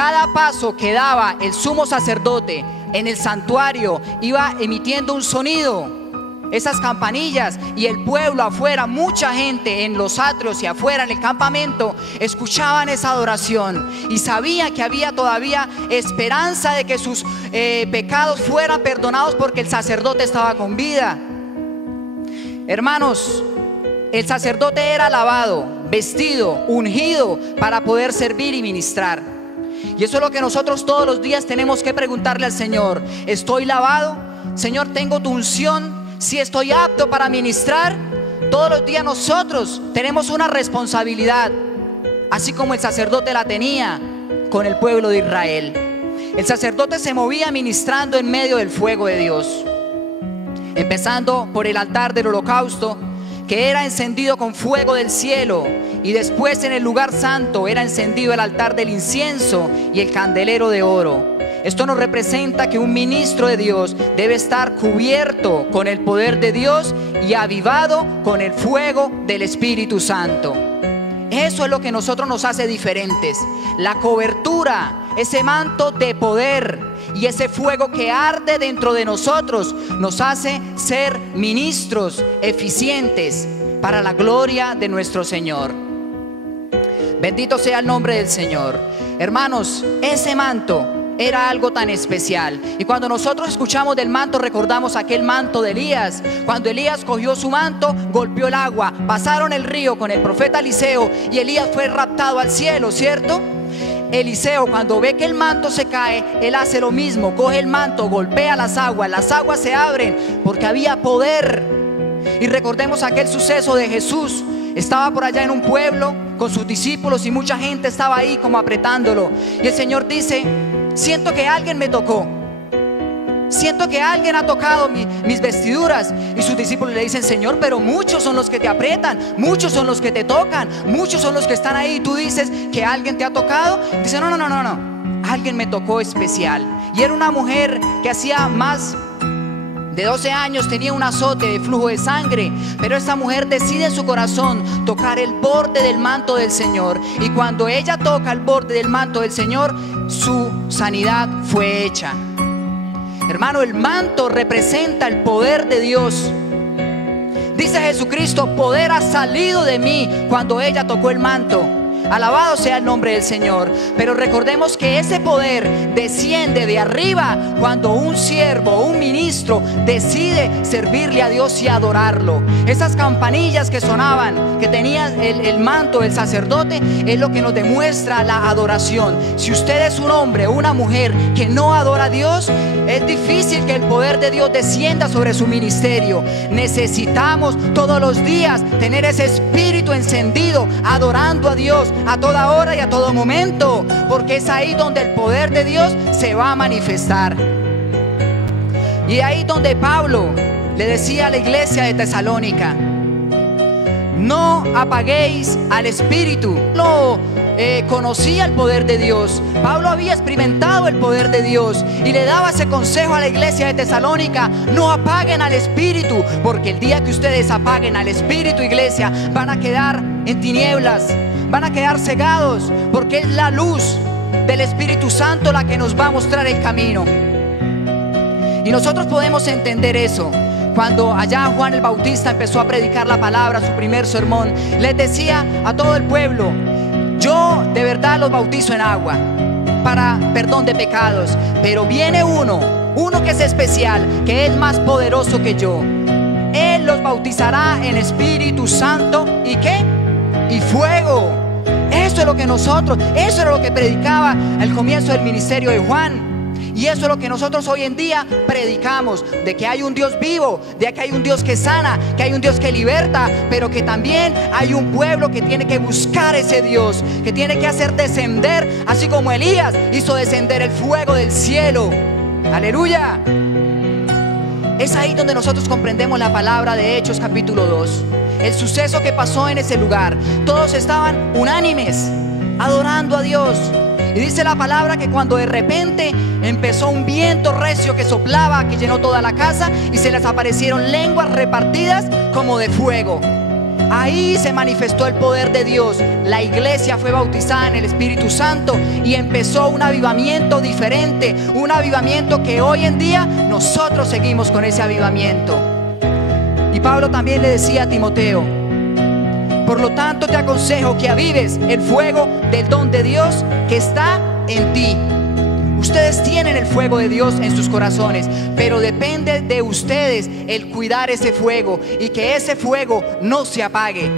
cada paso que daba el sumo sacerdote en el santuario iba emitiendo un sonido, esas campanillas, y el pueblo afuera, mucha gente en los atrios y afuera en el campamento escuchaban esa adoración y sabían que había todavía esperanza de que sus pecados fueran perdonados porque el sacerdote estaba con vida. Hermanos, el sacerdote era lavado, vestido, ungido para poder servir y ministrar. Y eso es lo que nosotros todos los días tenemos que preguntarle al Señor: ¿estoy lavado? Señor, ¿tengo tu unción? Si estoy apto para ministrar. Todos los días nosotros tenemos una responsabilidad, así como el sacerdote la tenía con el pueblo de Israel. El sacerdote se movía ministrando en medio del fuego de Dios, empezando por el altar del holocausto, que era encendido con fuego del cielo, y después en el lugar santo era encendido el altar del incienso y el candelero de oro. Esto nos representa que un ministro de Dios debe estar cubierto con el poder de Dios y avivado con el fuego del Espíritu Santo. Eso es lo que nosotros nos hace diferentes: la cobertura, ese manto de poder y ese fuego que arde dentro de nosotros nos hace ser ministros eficientes para la gloria de nuestro Señor. Bendito sea el nombre del Señor. Hermanos, ese manto era algo tan especial. Y cuando nosotros escuchamos del manto, recordamos aquel manto de Elías. Cuando Elías cogió su manto, golpeó el agua, pasaron el río con el profeta Eliseo y Elías fue raptado al cielo, ¿cierto? Eliseo, cuando ve que el manto se cae, él hace lo mismo, coge el manto, golpea las aguas se abren porque había poder. Y recordemos aquel suceso de Jesús. Estaba por allá en un pueblo con sus discípulos y mucha gente estaba ahí como apretándolo, y el Señor dice: siento que alguien me tocó, siento que alguien ha tocado mis vestiduras. Y sus discípulos le dicen: Señor, pero muchos son los que te aprietan, muchos son los que te tocan, muchos son los que están ahí, y tú dices que alguien te ha tocado. Dice: no, alguien me tocó especial. Y era una mujer que hacía más de 12 años tenía un azote de flujo de sangre, pero esta mujer decide en su corazón tocar el borde del manto del Señor, y cuando ella toca el borde del manto del Señor, su sanidad fue hecha. Hermano, el manto representa el poder de Dios. Dice Jesucristo: poder ha salido de mí cuando ella tocó el manto. Alabado sea el nombre del Señor. Pero recordemos que ese poder desciende de arriba cuando un siervo, un ministro decide servirle a Dios y adorarlo. Esas campanillas que sonaban, que tenían el manto del sacerdote, es lo que nos demuestra la adoración. Si usted es un hombre o una mujer que no adora a Dios, es difícil que el poder de Dios descienda sobre su ministerio. Necesitamos todos los días tener ese espíritu encendido, adorando a Dios a toda hora y a todo momento, porque es ahí donde el poder de Dios se va a manifestar. Y ahí donde Pablo le decía a la iglesia de Tesalónica: no apaguéis al espíritu. No conocía el poder de Dios. Pablo había experimentado el poder de Dios y le daba ese consejo a la iglesia de Tesalónica: no apaguen al espíritu, porque el día que ustedes apaguen al espíritu, iglesia, van a quedar en tinieblas, van a quedar cegados, porque es la luz del Espíritu Santo la que nos va a mostrar el camino. Y nosotros podemos entender eso. Cuando allá Juan el Bautista empezó a predicar la palabra, su primer sermón, les decía a todo el pueblo: yo de verdad los bautizo en agua para perdón de pecados, pero viene uno que es especial, que es más poderoso que yo. Él los bautizará en Espíritu Santo y ¿qué? Y fuego. Eso es lo que eso era lo que predicaba al comienzo del ministerio de Juan. Y eso es lo que nosotros hoy en día predicamos: de que hay un Dios vivo, de que hay un Dios que sana, que hay un Dios que liberta, pero que también hay un pueblo que tiene que buscar ese Dios, que tiene que hacer descender, así como Elías hizo descender el fuego del cielo. Aleluya. Es ahí donde nosotros comprendemos la palabra de Hechos capítulo 2, el suceso que pasó en ese lugar. Todos estaban unánimes adorando a Dios. Y dice la palabra que cuando de repente empezó un viento recio que soplaba, que llenó toda la casa, y se les aparecieron lenguas repartidas como de fuego. Ahí se manifestó el poder de Dios. La iglesia fue bautizada en el Espíritu Santo y empezó un avivamiento diferente, un avivamiento que hoy en día nosotros seguimos con ese avivamiento. Y Pablo también le decía a Timoteo: por lo tanto te aconsejo que avives el fuego del don de Dios que está en ti. Ustedes tienen el fuego de Dios en sus corazones, pero depende de ustedes el cuidar ese fuego y que ese fuego no se apague.